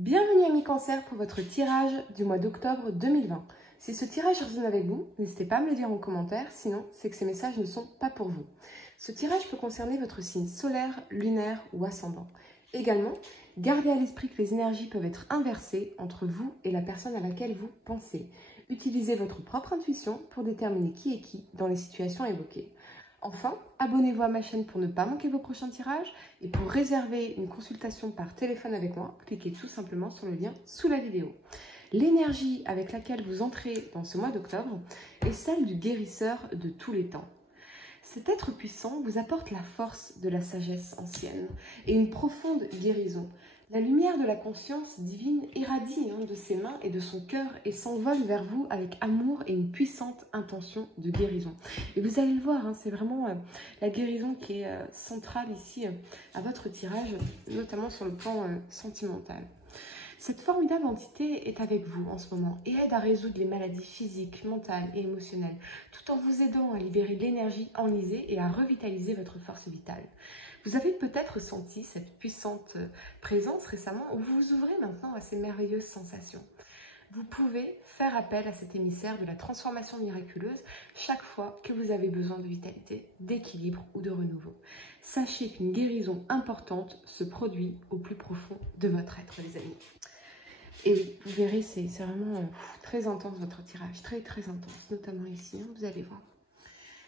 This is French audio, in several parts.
Bienvenue amis Cancer pour votre tirage du mois d'octobre 2020. Si ce tirage résonne avec vous, n'hésitez pas à me le dire en commentaire, sinon c'est que ces messages ne sont pas pour vous. Ce tirage peut concerner votre signe solaire, lunaire ou ascendant. Également, gardez à l'esprit que les énergies peuvent être inversées entre vous et la personne à laquelle vous pensez. Utilisez votre propre intuition pour déterminer qui est qui dans les situations évoquées. Enfin, abonnez-vous à ma chaîne pour ne pas manquer vos prochains tirages et pour réserver une consultation par téléphone avec moi, cliquez tout simplement sur le lien sous la vidéo. L'énergie avec laquelle vous entrez dans ce mois d'octobre est celle du guérisseur de tous les temps. Cet être puissant vous apporte la force de la sagesse ancienne et une profonde guérison. La lumière de la conscience divine irradie de ses mains et de son cœur et s'envole vers vous avec amour et une puissante intention de guérison. Et vous allez le voir, c'est vraiment la guérison qui est centrale ici à votre tirage, notamment sur le plan sentimental. Cette formidable entité est avec vous en ce moment et aide à résoudre les maladies physiques, mentales et émotionnelles, tout en vous aidant à libérer l'énergie enlisée et à revitaliser votre force vitale. Vous avez peut-être senti cette puissante présence récemment où vous vous ouvrez maintenant à ces merveilleuses sensations. Vous pouvez faire appel à cet émissaire de la transformation miraculeuse chaque fois que vous avez besoin de vitalité, d'équilibre ou de renouveau. Sachez qu'une guérison importante se produit au plus profond de votre être, les amis. Et vous verrez, c'est vraiment très intense votre tirage, très intense, notamment ici, vous allez voir.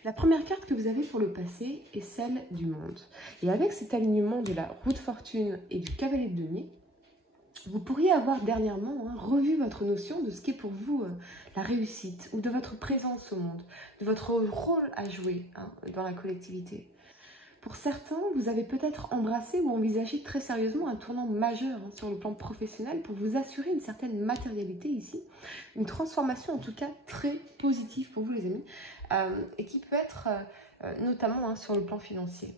La première carte que vous avez pour le passé est celle du monde. Et avec cet alignement de la roue de fortune et du cavalier de denier, vous pourriez avoir dernièrement revu votre notion de ce qu'est pour vous la réussite ou de votre présence au monde, de votre rôle à jouer dans la collectivité. Pour certains, vous avez peut-être embrassé ou envisagé très sérieusement un tournant majeur sur le plan professionnel pour vous assurer une certaine matérialité ici. Une transformation en tout cas très positive pour vous les amis et qui peut être notamment sur le plan financier.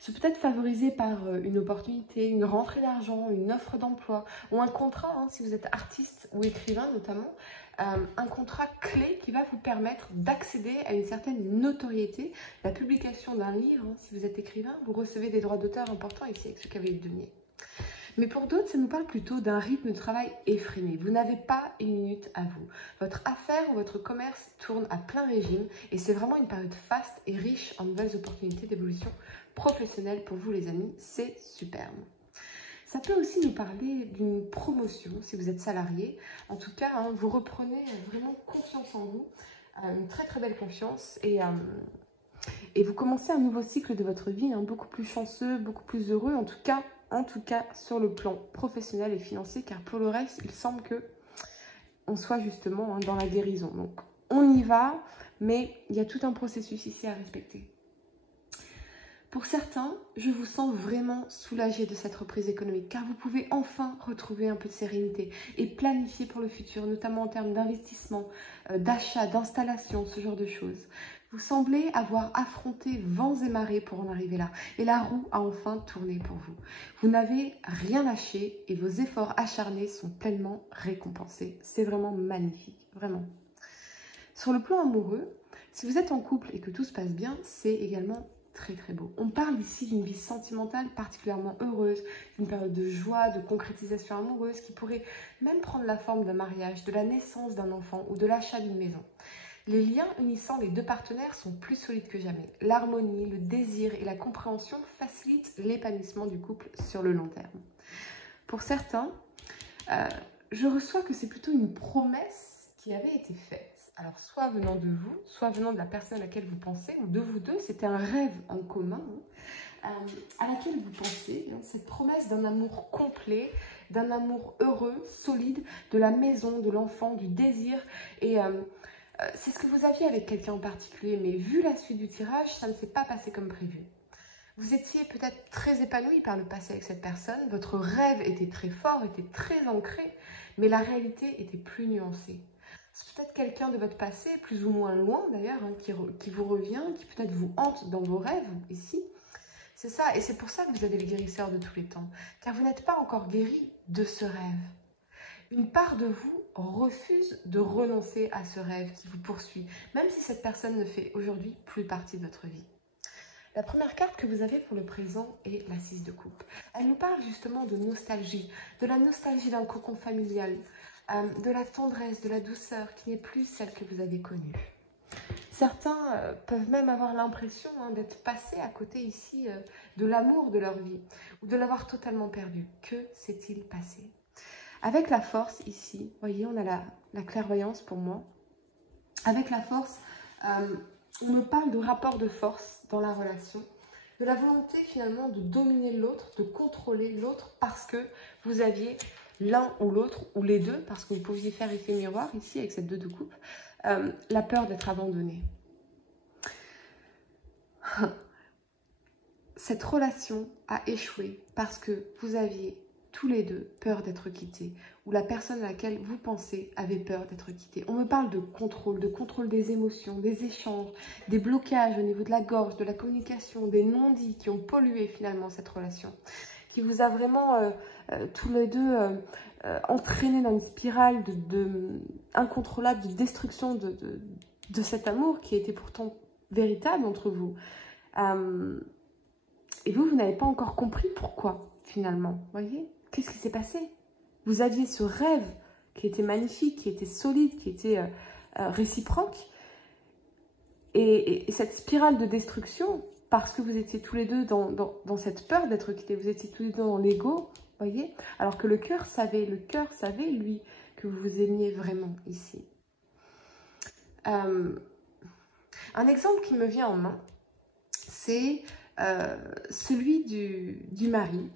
Ce peut être favorisé par une opportunité, une rentrée d'argent, une offre d'emploi ou un contrat, si vous êtes artiste ou écrivain notamment, un contrat clé qui va vous permettre d'accéder à une certaine notoriété. La publication d'un livre, si vous êtes écrivain, vous recevez des droits d'auteur importants ici avec ce cavalier de denier. Mais pour d'autres, ça nous parle plutôt d'un rythme de travail effréné. Vous n'avez pas une minute à vous. Votre affaire ou votre commerce tourne à plein régime et c'est vraiment une période faste et riche en nouvelles opportunités d'évolution professionnelle pour vous les amis. C'est superbe. Ça peut aussi nous parler d'une promotion si vous êtes salarié. En tout cas, vous reprenez vraiment confiance en vous, une très belle confiance et vous commencez un nouveau cycle de votre vie, beaucoup plus chanceux, beaucoup plus heureux, en tout cas sur le plan professionnel et financier, car pour le reste, il semble que on soit justement dans la guérison. Donc, on y va, mais il y a tout un processus ici à respecter. Pour certains, je vous sens vraiment soulagé de cette reprise économique, car vous pouvez enfin retrouver un peu de sérénité et planifier pour le futur, notamment en termes d'investissement, d'achat, d'installation, ce genre de choses. Vous semblez avoir affronté vents et marées pour en arriver là. Et la roue a enfin tourné pour vous. Vous n'avez rien lâché et vos efforts acharnés sont pleinement récompensés. C'est vraiment magnifique, vraiment. Sur le plan amoureux, si vous êtes en couple et que tout se passe bien, c'est également très beau. On parle ici d'une vie sentimentale particulièrement heureuse, d'une période de joie, de concrétisation amoureuse qui pourrait même prendre la forme d'un mariage, de la naissance d'un enfant ou de l'achat d'une maison. Les liens unissant les deux partenaires sont plus solides que jamais. L'harmonie, le désir et la compréhension facilitent l'épanouissement du couple sur le long terme. Pour certains, je reçois que c'est plutôt une promesse qui avait été faite. Alors, soit venant de vous, soit venant de la personne à laquelle vous pensez, ou de vous deux, c'était un rêve en commun à laquelle vous pensez, cette promesse d'un amour complet, d'un amour heureux, solide, de la maison, de l'enfant, du désir. Et c'est ce que vous aviez avec quelqu'un en particulier, mais vu la suite du tirage, ça ne s'est pas passé comme prévu. Vous étiez peut-être très épanoui par le passé avec cette personne, votre rêve était très fort, était très ancré, mais la réalité était plus nuancée. C'est peut-être quelqu'un de votre passé, plus ou moins loin d'ailleurs, qui vous revient, qui peut-être vous hante dans vos rêves, ici. C'est ça, et c'est pour ça que vous avez le guérisseur de tous les temps, car vous n'êtes pas encore guéri de ce rêve. Une part de vous refuse de renoncer à ce rêve qui vous poursuit, même si cette personne ne fait aujourd'hui plus partie de votre vie. La première carte que vous avez pour le présent est la 6 de coupe. Elle nous parle justement de nostalgie, de la nostalgie d'un cocon familial, de la tendresse, de la douceur qui n'est plus celle que vous avez connue. Certains peuvent même avoir l'impression d'être passés à côté ici de l'amour de leur vie ou de l'avoir totalement perdu. Que s'est-il passé? Avec la force ici, voyez, on a la clairvoyance pour moi. Avec la force, on me parle de rapport de force dans la relation, de la volonté finalement de dominer l'autre, de contrôler l'autre parce que vous aviez l'un ou l'autre, ou les deux, parce que vous pouviez faire effet miroir ici avec cette 2 de coupe, la peur d'être abandonné. Cette relation a échoué parce que vous aviez tous les deux peur d'être quittés, ou la personne à laquelle vous pensez avait peur d'être quittée. On me parle de contrôle des émotions, des échanges, des blocages au niveau de la gorge, de la communication, des non-dits qui ont pollué finalement cette relation, qui vous a vraiment tous les deux entraîné dans une spirale incontrôlable de destruction de cet amour qui était pourtant véritable entre vous. Et vous n'avez pas encore compris pourquoi, finalement. Voyez, qu'est-ce qui s'est passé? Vous aviez ce rêve qui était magnifique, qui était solide, qui était réciproque. Et cette spirale de destruction, parce que vous étiez tous les deux dans cette peur d'être quittés, vous étiez tous les deux dans l'ego, voyez, alors que le cœur savait, lui, que vous vous aimiez vraiment ici. Un exemple qui me vient en main, c'est celui du mari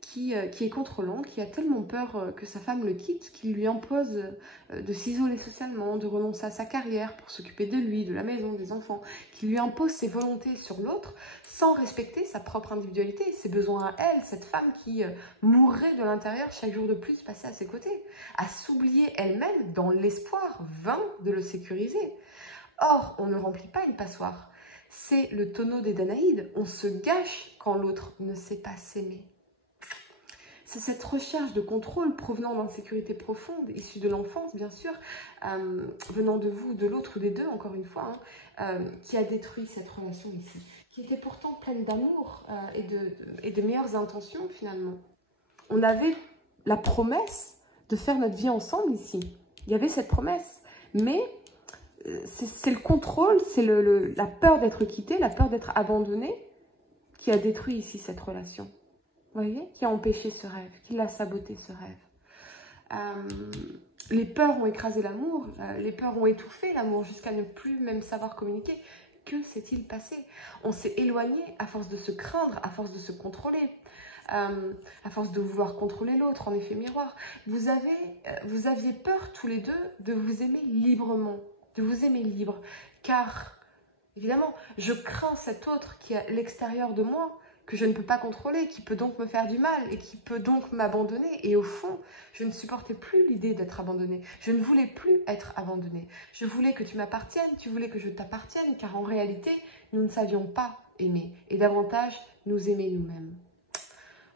qui est contrôlant, qui a tellement peur que sa femme le quitte, qu'il lui impose de s'isoler socialement, de renoncer à sa carrière pour s'occuper de lui, de la maison, des enfants, qui lui impose ses volontés sur l'autre sans respecter sa propre individualité, ses besoins à elle, cette femme qui mourrait de l'intérieur chaque jour de plus passé à ses côtés, à s'oublier elle-même dans l'espoir vain de le sécuriser. Or, on ne remplit pas une passoire. C'est le tonneau des Danaïdes. On se gâche quand l'autre ne sait pas s'aimer. C'est cette recherche de contrôle provenant d'insécurité profonde, issue de l'enfance, bien sûr, venant de vous, de l'autre ou des deux, encore une fois, qui a détruit cette relation ici, qui était pourtant pleine d'amour et de meilleures intentions, finalement. On avait la promesse de faire notre vie ensemble ici. Il y avait cette promesse, mais c'est le contrôle, c'est la peur d'être quitté, la peur d'être abandonné qui a détruit ici cette relation. Vous voyez, qui a empêché ce rêve, qui l'a saboté ce rêve. Les peurs ont écrasé l'amour, les peurs ont étouffé l'amour jusqu'à ne plus même savoir communiquer. Que s'est-il passé? On s'est éloigné à force de se craindre, à force de se contrôler, à force de vouloir contrôler l'autre en effet miroir. Vous aviez peur tous les deux de vous aimer librement, de vous aimer libre, car évidemment, je crains cet autre qui est à l'extérieur de moi, que je ne peux pas contrôler, qui peut donc me faire du mal et qui peut donc m'abandonner. Et au fond, je ne supportais plus l'idée d'être abandonnée. Je ne voulais plus être abandonnée. Je voulais que tu m'appartiennes, tu voulais que je t'appartienne, car en réalité, nous ne savions pas aimer et davantage nous aimer nous-mêmes.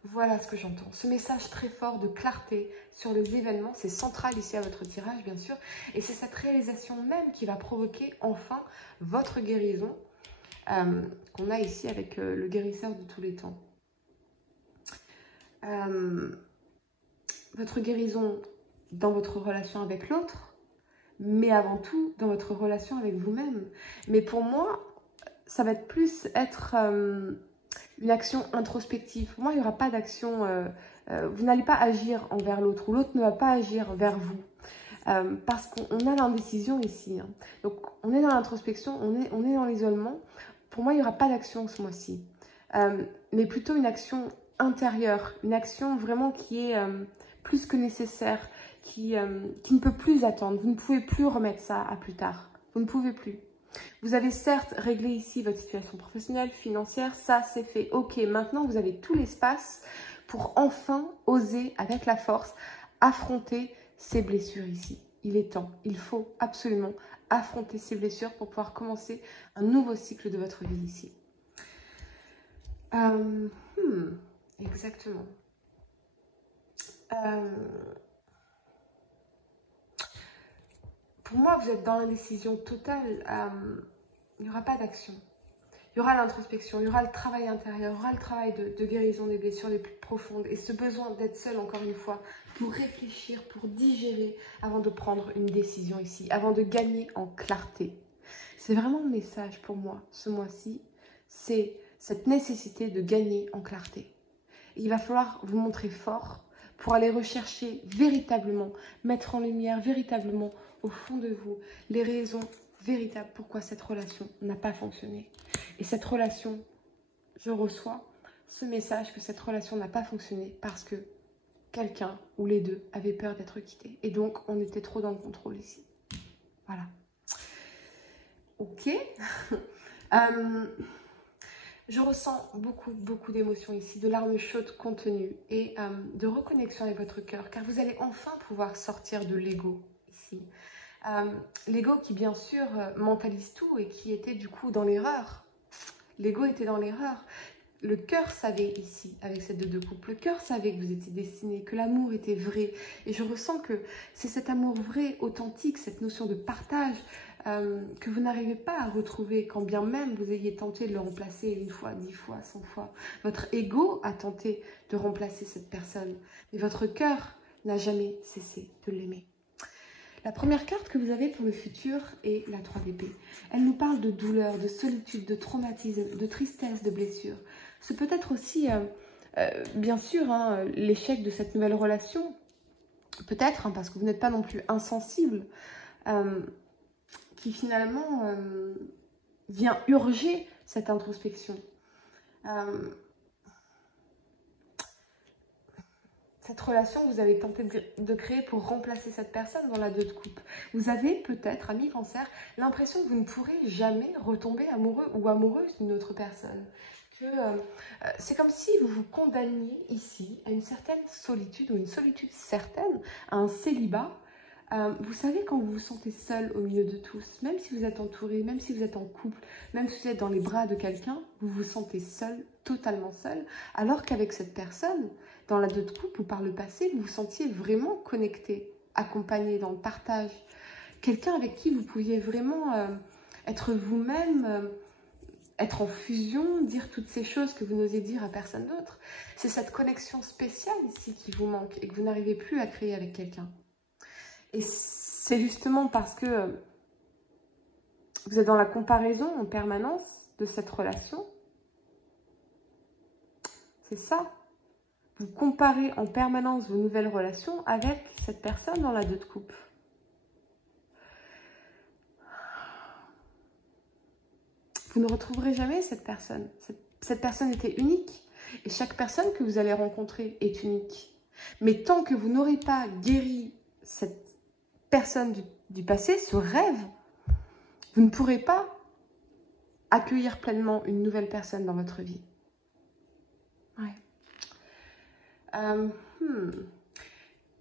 Voilà ce que j'entends. Ce message très fort de clarté sur les événements, c'est central ici à votre tirage, bien sûr. Et c'est cette réalisation même qui va provoquer enfin votre guérison, qu'on a ici avec le guérisseur de tous les temps. Votre guérison dans votre relation avec l'autre, mais avant tout dans votre relation avec vous-même. Mais pour moi, ça va plus être une action introspective. Pour moi, il n'y aura pas d'action, vous n'allez pas agir envers l'autre, ou l'autre ne va pas agir vers vous. Parce qu'on a l'indécision ici. Hein. Donc, on est dans l'introspection, on est dans l'isolement. Pour moi, il n'y aura pas d'action ce mois-ci, mais plutôt une action intérieure, une action vraiment qui est plus que nécessaire, qui ne peut plus attendre. Vous ne pouvez plus remettre ça à plus tard. Vous ne pouvez plus. Vous avez certes réglé ici votre situation professionnelle, financière, ça c'est fait. Ok, maintenant vous avez tout l'espace pour enfin oser, avec la force, affronter ces blessures ici. Il est temps, il faut absolument affronter ces blessures pour pouvoir commencer un nouveau cycle de votre vie ici. Exactement. Pour moi, vous êtes dans l'indécision totale. Il n'y aura pas d'action. Il y aura l'introspection, il y aura le travail intérieur, il y aura le travail de guérison des blessures les plus profondes et ce besoin d'être seul, encore une fois, pour réfléchir, pour digérer avant de prendre une décision ici, avant de gagner en clarté. C'est vraiment le message pour moi ce mois-ci, c'est cette nécessité de gagner en clarté. Et il va falloir vous montrer fort pour aller rechercher véritablement, mettre en lumière véritablement au fond de vous les raisons véritables pourquoi cette relation n'a pas fonctionné. Et cette relation, je reçois ce message que cette relation n'a pas fonctionné parce que quelqu'un ou les deux avaient peur d'être quittés. Et donc, on était trop dans le contrôle ici. Voilà. Ok. Je ressens beaucoup d'émotions ici, de larmes chaudes contenues et de reconnexion avec votre cœur, car vous allez enfin pouvoir sortir de l'ego ici. L'ego qui, bien sûr, mentalise tout et qui était du coup dans l'erreur. L'ego était dans l'erreur. Le cœur savait ici, avec cette deux coupe, le cœur savait que vous étiez destiné, que l'amour était vrai. Et je ressens que c'est cet amour vrai, authentique, cette notion de partage que vous n'arrivez pas à retrouver quand bien même vous ayez tenté de le remplacer 1 fois, 10 fois, 100 fois. Votre ego a tenté de remplacer cette personne, mais votre cœur n'a jamais cessé de l'aimer. La première carte que vous avez pour le futur est la 3 d'épée. Elle nous parle de douleur, de solitude, de traumatisme, de tristesse, de blessure. C'est peut-être aussi, bien sûr, hein, l'échec de cette nouvelle relation. Peut-être, hein, parce que vous n'êtes pas non plus insensible, qui finalement vient urger cette introspection. Cette relation que vous avez tenté de créer pour remplacer cette personne dans la 2 de coupe. Vous avez peut-être, ami Cancer, l'impression que vous ne pourrez jamais retomber amoureux ou amoureuse d'une autre personne. C'est comme si vous vous condamniez ici à une certaine solitude ou une solitude certaine, à un célibat. Vous savez, quand vous vous sentez seul au milieu de tous, même si vous êtes entouré, même si vous êtes en couple, même si vous êtes dans les bras de quelqu'un, vous vous sentez seul, totalement seul, alors qu'avec cette personne, dans la 2 de coupe ou par le passé, vous vous sentiez vraiment connecté, accompagné dans le partage. Quelqu'un avec qui vous pouviez vraiment être vous-même, être en fusion, dire toutes ces choses que vous n'osez dire à personne d'autre. C'est cette connexion spéciale ici qui vous manque et que vous n'arrivez plus à créer avec quelqu'un. Et c'est justement parce que vous êtes dans la comparaison en permanence de cette relation. C'est ça. Vous comparez en permanence vos nouvelles relations avec cette personne dans la 2 de coupe. Vous ne retrouverez jamais cette personne. Cette personne était unique. Et chaque personne que vous allez rencontrer est unique. Mais tant que vous n'aurez pas guéri cette personne du passé, ce rêve, vous ne pourrez pas accueillir pleinement une nouvelle personne dans votre vie. Ouais.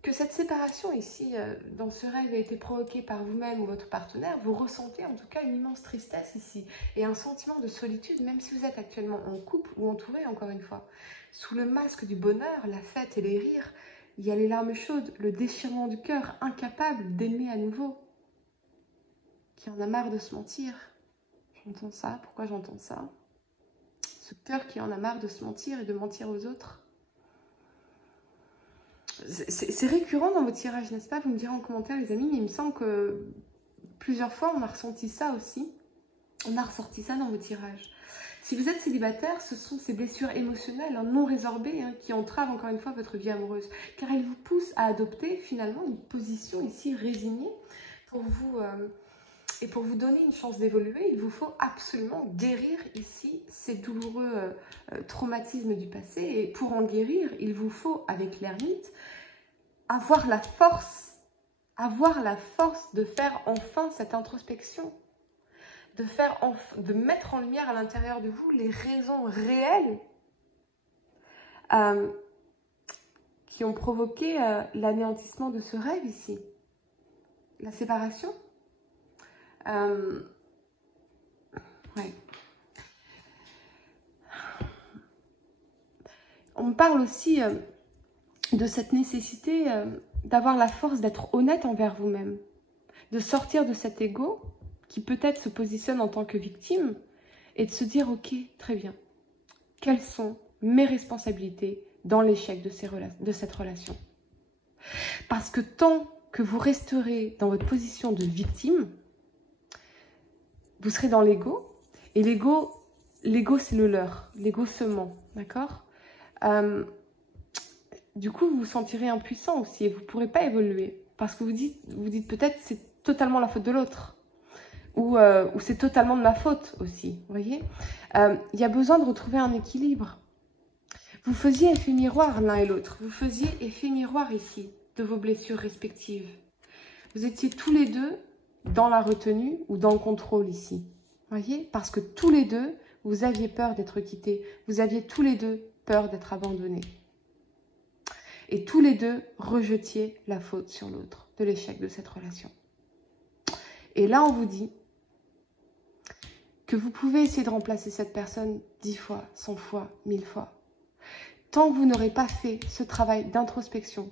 Que cette séparation ici, dans ce rêve, a été provoquée par vous-même ou votre partenaire, vous ressentez en tout cas une immense tristesse ici et un sentiment de solitude, même si vous êtes actuellement en couple ou entouré, encore une fois. Sous le masque du bonheur, la fête et les rires, il y a les larmes chaudes, le déchirement du cœur, incapable d'aimer à nouveau, qui en a marre de se mentir. J'entends ça, pourquoi j'entends ça? Ce cœur qui en a marre de se mentir et de mentir aux autres. C'est récurrent dans vos tirages, n'est-ce pas? Vous me direz en commentaire, les amis, mais il me semble que plusieurs fois, on a ressenti ça aussi. On a ressorti ça dans vos tirages. Si vous êtes célibataire, ce sont ces blessures émotionnelles non résorbées qui entravent encore une fois votre vie amoureuse. Car elles vous poussent à adopter finalement une position ici résignée pour vous... Et pour vous donner une chance d'évoluer, il vous faut absolument guérir ici ces douloureux traumatismes du passé. Et pour en guérir, il vous faut, avec l'ermite, avoir la force de faire enfin cette introspection, de mettre en lumière à l'intérieur de vous les raisons réelles qui ont provoqué l'anéantissement de ce rêve ici. La séparation. Ouais. On me parle aussi de cette nécessité d'avoir la force d'être honnête envers vous-même, de sortir de cet ego qui peut-être se positionne en tant que victime et de se dire, ok, très bien, quelles sont mes responsabilités dans l'échec de cette relation? Parce que tant que vous resterez dans votre position de victime, vous serez dans l'ego, et l'ego c'est le leurre, l'ego se ment, d'accord? Du coup, vous vous sentirez impuissant aussi, et vous ne pourrez pas évoluer, parce que vous dites peut-être c'est totalement la faute de l'autre, ou c'est totalement de ma faute aussi, vous voyez? Il y a besoin de retrouver un équilibre. Vous faisiez effet miroir l'un et l'autre, vous faisiez effet miroir ici, de vos blessures respectives. Vous étiez tous les deux dans la retenue ou dans le contrôle ici. Voyez? Parce que tous les deux, vous aviez peur d'être quittés. Vous aviez tous les deux peur d'être abandonnés. Et tous les deux rejetiez la faute sur l'autre de l'échec de cette relation. Et là, on vous dit que vous pouvez essayer de remplacer cette personne 10 fois, 100 fois, 1000 fois. Tant que vous n'aurez pas fait ce travail d'introspection,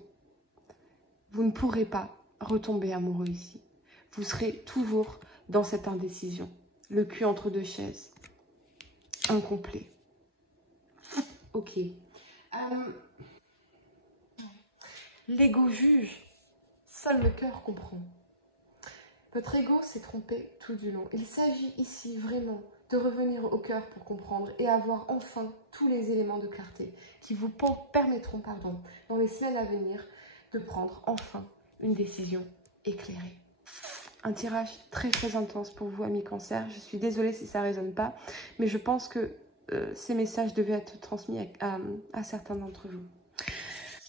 vous ne pourrez pas retomber amoureux ici. Vous serez toujours dans cette indécision. Le cul entre deux chaises. Incomplet. Ok. L'ego juge. Seul le cœur comprend. Votre ego s'est trompé tout du long. Il s'agit ici vraiment de revenir au cœur pour comprendre et avoir enfin tous les éléments de clarté qui vous permettront, dans les semaines à venir, de prendre enfin une décision éclairée. Un tirage très très intense pour vous, amis cancer. Je suis désolée si ça ne résonne pas, mais je pense que ces messages devaient être transmis à certains d'entre vous.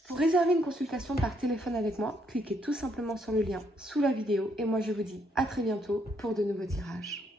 Pour réserver une consultation par téléphone avec moi, cliquez tout simplement sur le lien sous la vidéo et moi je vous dis à très bientôt pour de nouveaux tirages.